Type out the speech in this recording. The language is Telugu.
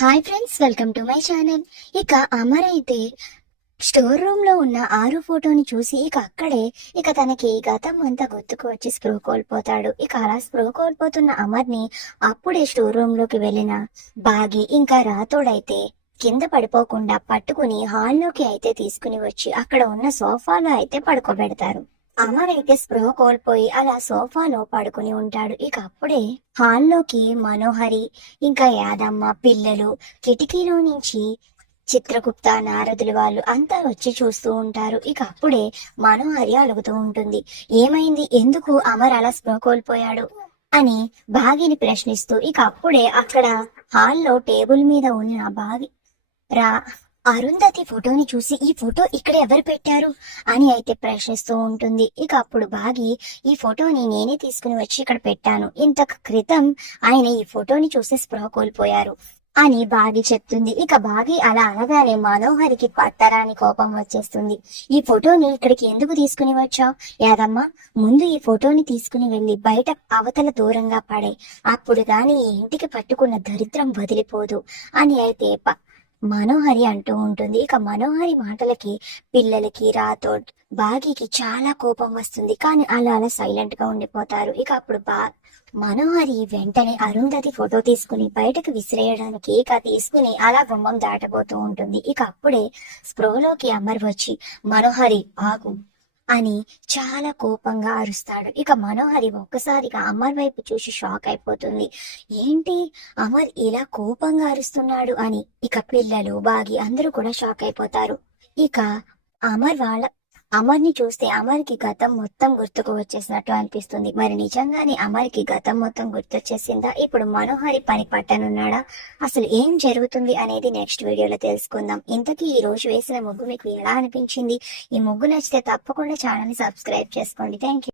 Hi friends, welcome to my channel. ఇక అమర్ అయితే స్టోర్ రూమ్ లో ఉన్న ఆరు ఫోటోని చూసి తనకి గతం అంతా గుర్తుకు వచ్చి స్పృహ కోల్పోతాడు. అలా స్పృహ కోల్పోతున్న అమర్ ని అప్పుడే స్టోర్ రూమ్ లోకి వెళ్ళిన బాగి ఇంకా రాతోడైతే కింద పడిపోకుండా పట్టుకుని హాల్లోకి అయితే తీసుకుని వచ్చి అక్కడ ఉన్న సోఫాలో అయితే పడుకోబెడతారు. అమర్ అయితే స్పృహ కోల్పోయి అలా సోఫాలో పడుకుని ఉంటాడు. అప్పుడే హాల్లోకి మనోహరి ఇంకా యాదమ్మ పిల్లలు కిటికీలో నుంచి చిత్రగుప్త నారదులు వాళ్ళు అంతా వచ్చి చూస్తూ ఉంటారు. అప్పుడే మనోహరి అలుగుతూ ఉంటుంది. ఏమైంది, ఎందుకు అమర్ అలా స్పృహ కోల్పోయాడు అని బాగిని ప్రశ్నిస్తూ అప్పుడే అక్కడ హాల్లో టేబుల్ మీద ఉన్న బాగి రా అరుంధతి ఫోటోని చూసి ఈ ఫోటో ఇక్కడ ఎవరు పెట్టారు అని అయితే ప్రశ్నిస్తూ ఉంటుంది. అప్పుడు బాగి ఈ ఫోటోని నేనే తీసుకుని వచ్చి ఇక్కడ పెట్టాను, ఇంత క్రితం ఆయన ఈ ఫోటోని చూసి స్పృహ కోల్పోయారు అని బాగి చెప్తుంది. బాగి అలా అనగానే మనోహరికి పట్టరాని కోపం వచ్చేస్తుంది. ఈ ఫోటోని ఇక్కడికి ఎందుకు తీసుకుని వచ్చావు యాదమ్మ? ముందు ఈ ఫోటోని తీసుకుని వెళ్ళి బయట అవతల దూరంగా పడే, అప్పుడు గాని ఈ ఇంటికి పట్టుకున్న దరిద్రం వదిలిపోదు అని అయితే మనోహరి అంటూ ఉంటుంది. మనోహరి మాటలకి పిల్లలకి రాథోడ్ బాగికి చాలా కోపం వస్తుంది. కానీ అలా సైలెంట్ గా ఉండిపోతారు. అప్పుడు మనోహరి వెంటనే అరుంధతి ఫోటో తీసుకుని బయటకు విసిరేయడానికి తీసుకుని అలా గుమ్మం దాటబోతూ ఉంటుంది. అప్పుడే స్పృహలోకి అమర్ వచ్చి మనోహరి ఆగు అని చాలా కోపంగా అరుస్తాడు. మనోహరి ఒక్కసారిగా అమర్ వైపు చూసి షాక్ అయిపోతుంది. ఏంటి అమర్ ఇలా కోపంగా అరుస్తున్నాడు అని. పిల్లలు బాగి అందరూ కూడా షాక్ అయిపోతారు. అమర్ని చూస్తే అమర్కి గతం మొత్తం గుర్తుకు వచ్చేసినట్టు అనిపిస్తుంది. మరి నిజంగానే అమర్కి గతం మొత్తం గుర్తొచ్చేసిందా? ఇప్పుడు మనోహరి పని పట్టనున్నాడా? అసలు ఏం జరుగుతుంది అనేది నెక్స్ట్ వీడియోలో తెలుసుకుందాం. ఇంతకీ ఈ రోజు వేసిన ముగ్గు మీకు ఎలా అనిపించింది? ఈ ముగ్గు నచ్చితే తప్పకుండా ఛానల్ ని సబ్స్క్రైబ్ చేసుకోండి. Thank you.